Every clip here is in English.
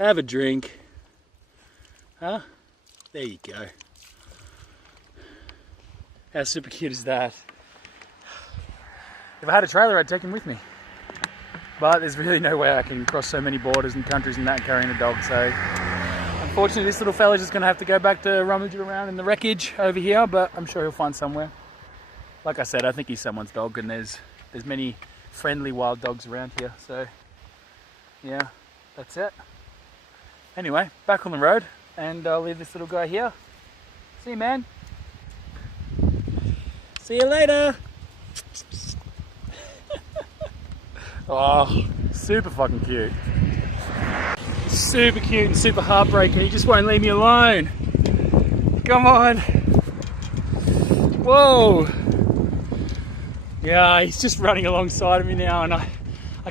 Have a drink. Huh? There you go. How super cute is that? If I had a trailer, I'd take him with me. But there's really no way I can cross so many borders and countries and that carrying a dog, so unfortunately this little fella's just gonna have to go back to rummaging around in the wreckage over here, but I'm sure he'll find somewhere. Like I said, I think he's someone's dog, and there's many friendly wild dogs around here, so yeah, that's it. Anyway, back on the road, and I'll leave this little guy here. See you, man. See you later. Oh, super fucking cute. Super cute and super heartbreaking. He just won't leave me alone. Come on. Whoa. Yeah, he's just running alongside of me now, and I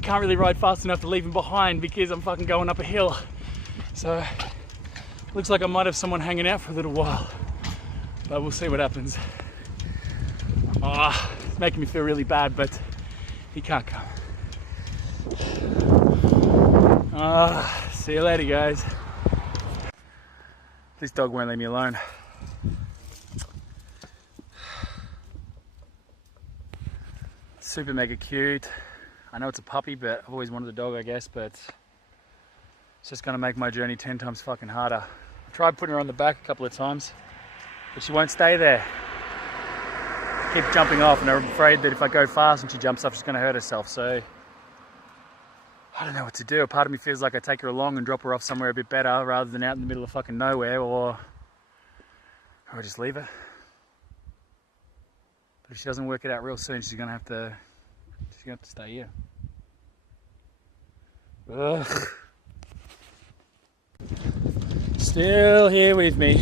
can't really ride fast enough to leave him behind because I'm fucking going up a hill. So, looks like I might have someone hanging out for a little while. But we'll see what happens. Oh, it's making me feel really bad, but he can't come. See you later, guys. This dog won't leave me alone. Super mega cute. I know it's a puppy, but I've always wanted a dog, I guess, but it's just gonna make my journey 10 times fucking harder. I tried putting her on the back a couple of times, but she won't stay there. She keeps jumping off, and I'm afraid that if I go fast and she jumps off, she's gonna hurt herself, so I don't know what to do. A part of me feels like I take her along and drop her off somewhere a bit better rather than out in the middle of fucking nowhere, or I just leave her. But if she doesn't work it out real soon, she's gonna have to stay here. Ugh. Still here with me.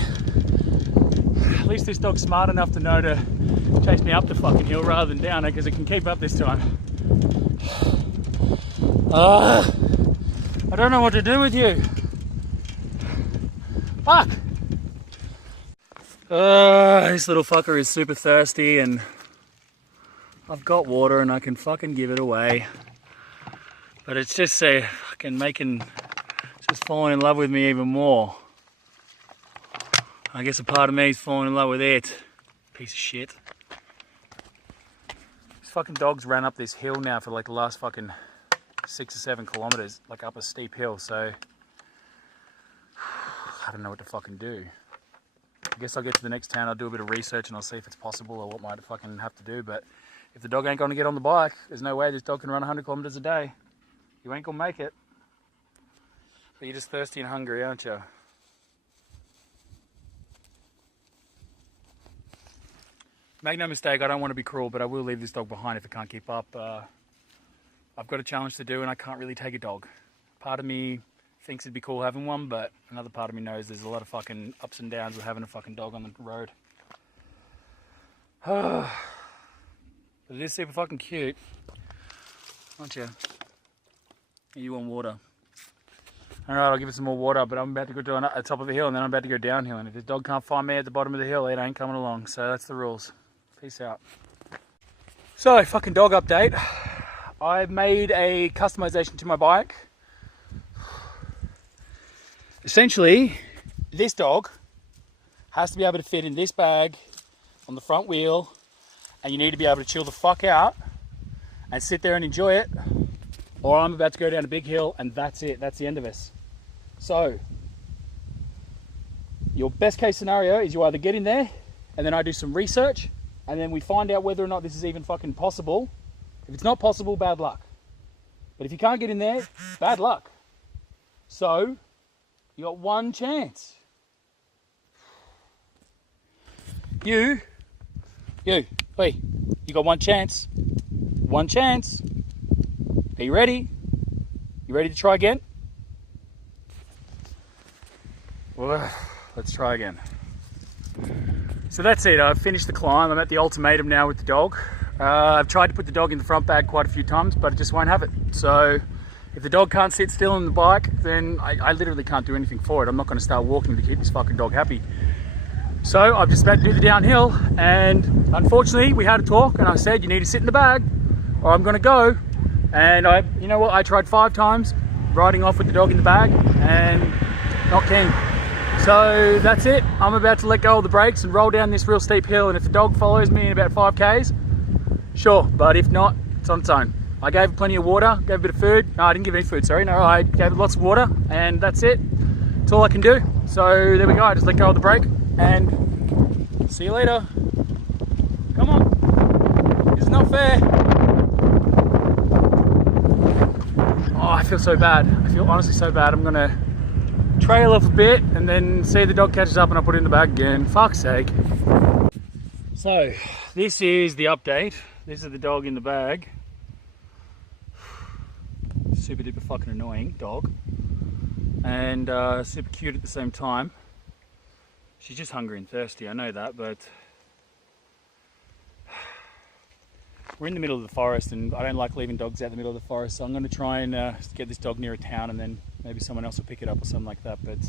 At least this dog's smart enough to know to chase me up the fucking hill rather than down it, because it can keep up this time. I don't know what to do with you. Fuck! This little fucker is super thirsty, and I've got water and I can fucking give it away. But it's just just falling in love with me even more. I guess a part of me is falling in love with it. Piece of shit. This fucking dog's ran up this hill now for like the last fucking 6 or 7 kilometers, like up a steep hill, so I don't know what to fucking do. I guess I'll get to the next town, I'll do a bit of research and I'll see if it's possible or what might fucking have to do, but if the dog ain't gonna get on the bike, there's no way this dog can run 100 kilometers a day. You ain't gonna make it. But you're just thirsty and hungry, aren't you? Make no mistake, I don't want to be cruel, but I will leave this dog behind if it can't keep up. I've got a challenge to do and I can't really take a dog. Part of me thinks it'd be cool having one, but another part of me knows there's a lot of fucking ups and downs with having a fucking dog on the road. But it is super fucking cute, aren't you? You want water? Alright, I'll give it some more water, but I'm about to go to the top of the hill and then I'm about to go downhill, and if this dog can't find me at the bottom of the hill, it ain't coming along, so that's the rules. Peace out. So, fucking dog update. I've made a customization to my bike. Essentially, this dog has to be able to fit in this bag on the front wheel, and you need to be able to chill the fuck out and sit there and enjoy it, or I'm about to go down a big hill and that's it, that's the end of us. So, your best case scenario is you either get in there and then I do some research and then we find out whether or not this is even fucking possible. If it's not possible, bad luck. But if you can't get in there, bad luck. So, you got one chance. Wait, you got one chance. One chance. Are you ready? You ready to try again? Well, let's try again. So that's it, I've finished the climb. I'm at the ultimatum now with the dog. I've tried to put the dog in the front bag quite a few times, but it just won't have it. So if the dog can't sit still on the bike, then I literally can't do anything for it. I'm not going to start walking to keep this fucking dog happy. So I've just about to do the downhill, and unfortunately we had a talk and I said you need to sit in the bag or I'm going to go. And you know what, I tried 5 times, riding off with the dog in the bag and not keen. So that's it. I'm about to let go of the brakes and roll down this real steep hill, and if the dog follows me in about 5Ks, sure, but if not, it's on its own. I gave it plenty of water, gave it a bit of food. No, I didn't give it any food, sorry. No, I gave it lots of water, and that's it. That's all I can do. So there we go, I just let go of the brake, and see you later. Come on, this is not fair. Oh, I feel so bad. I feel honestly so bad. I'm gonna trail off a bit and then see the dog catches up and I'll put it in the bag again. Fuck's sake. So, this is the update. This is the dog in the bag. Super duper fucking annoying dog. And super cute at the same time. She's just hungry and thirsty, I know that, but we're in the middle of the forest and I don't like leaving dogs out in the middle of the forest, so I'm going to try and get this dog near a town and then maybe someone else will pick it up or something like that. But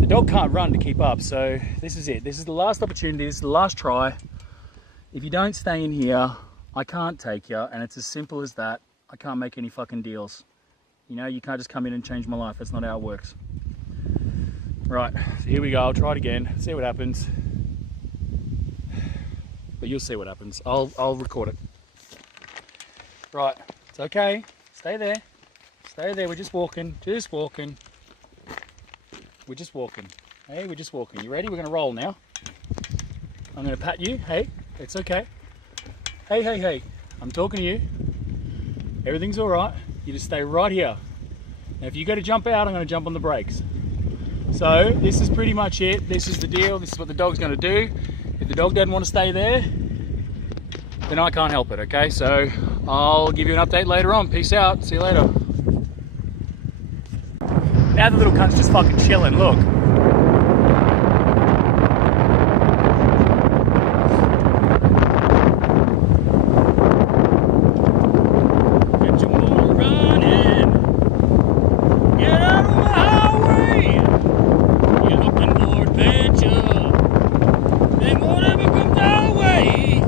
the dog can't run to keep up, so this is it. This is the last opportunity, this is the last try. If you don't stay in here, I can't take you, and it's as simple as that. I can't make any fucking deals. You know, you can't just come in and change my life. That's not how it works. Right, so here we go. I'll try it again, see what happens. But you'll see what happens. I'll record it. Right, it's okay. Stay there. Stay there. We're just walking. Just walking. We're just walking. Hey, we're just walking. You ready? We're going to roll now. I'm going to pat you. Hey, it's okay. Hey, hey, hey. I'm talking to you. Everything's all right. You just stay right here. Now, if you go to jump out, I'm going to jump on the brakes. So, this is pretty much it. This is the deal. This is what the dog's going to do. If the dog doesn't want to stay there, then I can't help it, okay? So I'll give you an update later on. Peace out. See you later. Now the little cunt's just fucking chilling, look. Get your motor running. Get out of the highway. You're looking for adventure. Then whatever comes our way,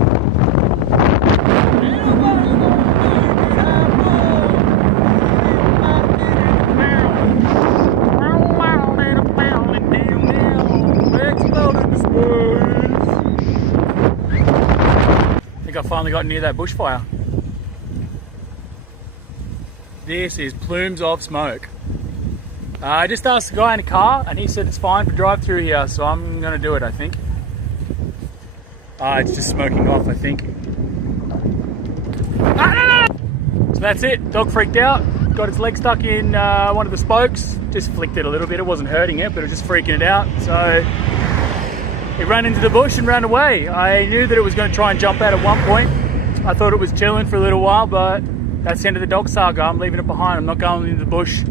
I think I finally got near that bushfire. This is plumes of smoke. I just asked the guy in the car and he said it's fine for drive through here, so I'm gonna do it, I think. It's just smoking off, I think. So that's it. Dog freaked out. Got its leg stuck in one of the spokes. Just flicked it a little bit. It wasn't hurting it, but it was just freaking it out. So it ran into the bush and ran away. I knew that it was going to try and jump out at one point. I thought it was chilling for a little while, but that's the end of the dog saga. I'm leaving it behind. I'm not going into the bush,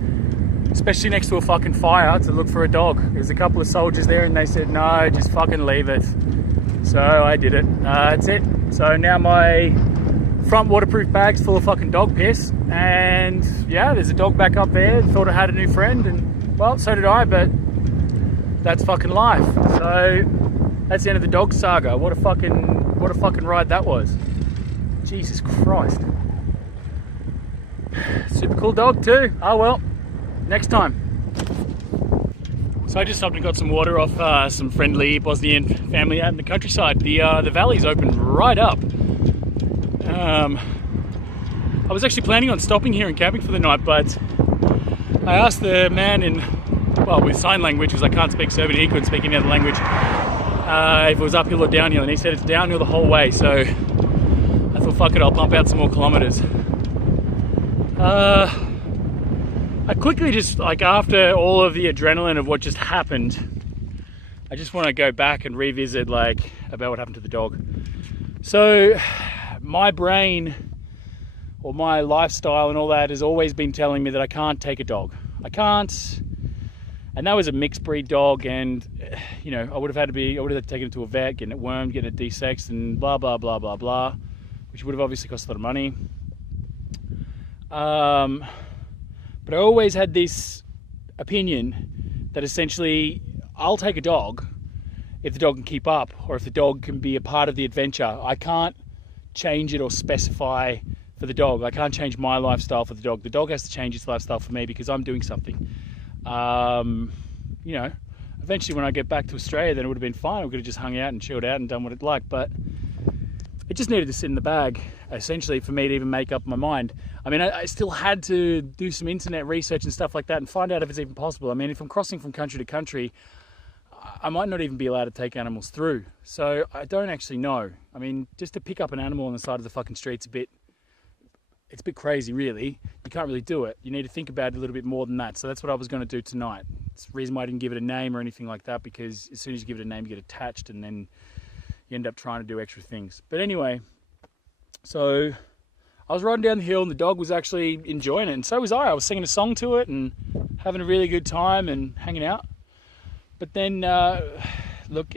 especially next to a fucking fire, to look for a dog. There's a couple of soldiers there and they said, no, just fucking leave it. So I did it. That's it. So now my front waterproof bag's full of fucking dog piss, and yeah, there's a dog back up there. Thought I had a new friend, and well, so did I, but that's fucking life. So that's the end of the dog saga. What a fucking ride that was. Jesus Christ. Super cool dog too. Oh well, next time. So I just stopped and got some water off some friendly Bosnian family out in the countryside. The valley's opened right up. I was actually planning on stopping here and camping for the night, but I asked the man with sign language, because I can't speak Serbian, he couldn't speak any other language, if it was uphill or downhill, and he said it's downhill the whole way. So I thought, fuck it, I'll pump out some more kilometers. I quickly just, after all of the adrenaline of what just happened, I just want to go back and revisit, about what happened to the dog. So, my brain, or my lifestyle and all that, has always been telling me that I can't take a dog. I can't. And that was a mixed breed dog, and, I would have taken it to a vet, getting it wormed, getting it desexed, and blah, blah, blah, blah, blah, which would have obviously cost a lot of money. But I always had this opinion that essentially I'll take a dog if the dog can keep up, or if the dog can be a part of the adventure. I can't change it or specify for the dog. I can't change my lifestyle for the dog. The dog has to change its lifestyle for me because I'm doing something. You know, eventually when I get back to Australia, then it would have been fine. We could have just hung out and chilled out and done what it liked, but it just needed to sit in the bag, essentially, for me to even make up my mind. I mean, I still had to do some internet research and stuff like that and find out if it's even possible. I mean, if I'm crossing from country to country, I might not even be allowed to take animals through. So I don't actually know. I mean, just to pick up an animal on the side of the fucking street's it's a bit crazy, really. You can't really do it. You need to think about it a little bit more than that. So that's what I was going to do tonight. It's the reason why I didn't give it a name or anything like that, because as soon as you give it a name, you get attached and then you end up trying to do extra things. But anyway, so I was riding down the hill and the dog was actually enjoying it, and so was I. I was singing a song to it and having a really good time and hanging out. But then, look,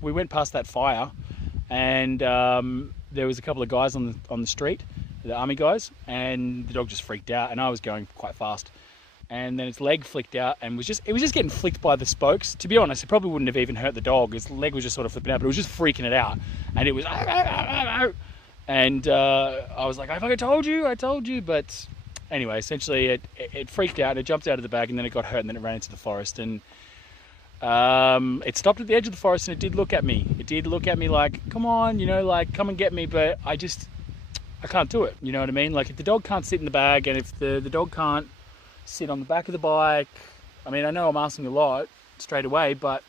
we went past that fire, and there was a couple of guys on the street, the army guys, and the dog just freaked out, and I was going quite fast. And then its leg flicked out and it was just getting flicked by the spokes. To be honest, it probably wouldn't have even hurt the dog. Its leg was just sort of flipping out, but it was just freaking it out. And it was, and I was like, I told you. But anyway, essentially it freaked out and it jumped out of the bag, and then it got hurt, and then it ran into the forest. And it stopped at the edge of the forest, and it did look at me. It did look at me like, come on, like, come and get me. But I can't do it. You know what I mean? Like, if the dog can't sit in the bag, and if the dog can't sit on the back of the bike, I mean, I know I'm asking a lot straight away, but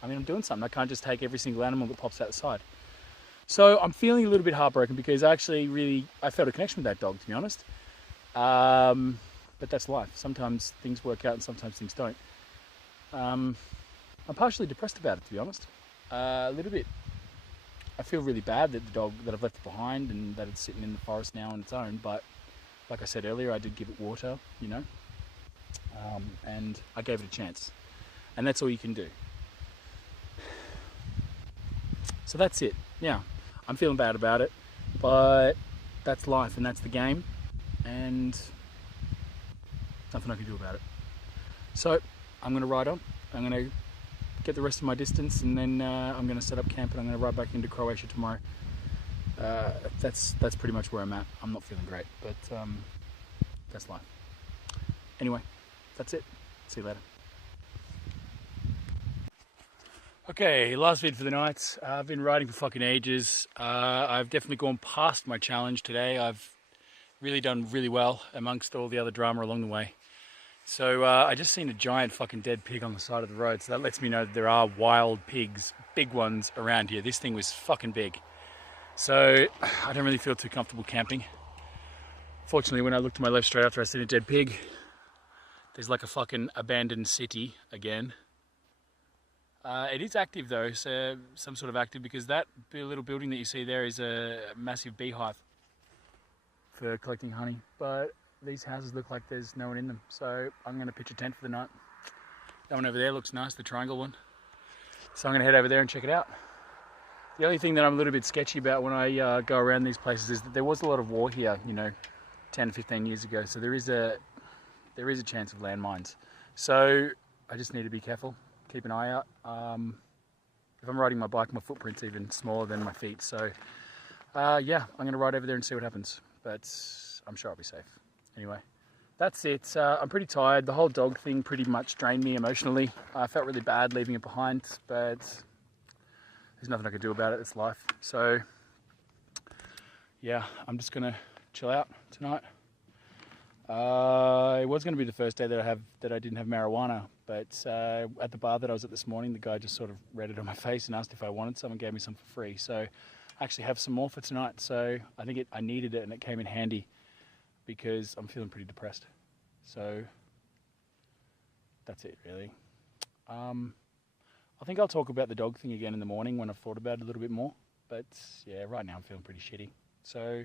I mean, I'm doing something. I can't just take every single animal that pops out the side. So I'm feeling a little bit heartbroken because I felt a connection with that dog, to be honest. But that's life. Sometimes things work out and sometimes things don't. I'm partially depressed about it, to be honest. A little bit. I feel really bad that I've left it behind and that it's sitting in the forest now on its own, but like I said earlier, I did give it water, and I gave it a chance. And that's all you can do. So that's it. Yeah, I'm feeling bad about it, but that's life and that's the game, and nothing I can do about it. So I'm going to ride on. I'm going to get the rest of my distance, and then I'm going to set up camp, and I'm going to ride back into Croatia tomorrow. That's pretty much where I'm at. I'm not feeling great, but that's life. Anyway, that's it. See you later. Okay, last vid for the night. I've been riding for fucking ages. I've definitely gone past my challenge today. I've really done really well amongst all the other drama along the way. So I just seen a giant fucking dead pig on the side of the road, so that lets me know that there are wild pigs, big ones around here. This thing was fucking big. So I don't really feel too comfortable camping. Fortunately, when I looked to my left straight after I seen a dead pig, there's like a fucking abandoned city again. It is active though, so some sort of active, because that little building that you see there is a massive beehive for collecting honey. But these houses look like there's no one in them, so I'm going to pitch a tent for the night. That one over there looks nice, the triangle one. So I'm going to head over there and check it out. The only thing that I'm a little bit sketchy about when I go around these places is that there was a lot of war here, 10, 15 years ago. So there is a chance of landmines. So I just need to be careful, keep an eye out. If I'm riding my bike, my footprint's even smaller than my feet. So yeah, I'm going to ride over there and see what happens. But I'm sure I'll be safe. Anyway, that's it. I'm pretty tired. The whole dog thing pretty much drained me emotionally. I felt really bad leaving it behind, but there's nothing I can do about it. It's life. So yeah, I'm just gonna chill out tonight. It was going to be the first day that I didn't have marijuana, but at the bar that I was at this morning, the guy just sort of read it on my face and asked if I wanted some and gave me some for free. So I actually have some more for tonight. So I think I needed it, and it came in handy because I'm feeling pretty depressed. So that's it, really. I think I'll talk about the dog thing again in the morning when I've thought about it a little bit more. But yeah, right now I'm feeling pretty shitty. So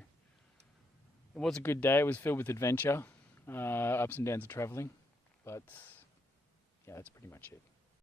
it was a good day. It was filled with adventure, ups and downs of travelling. But yeah, that's pretty much it.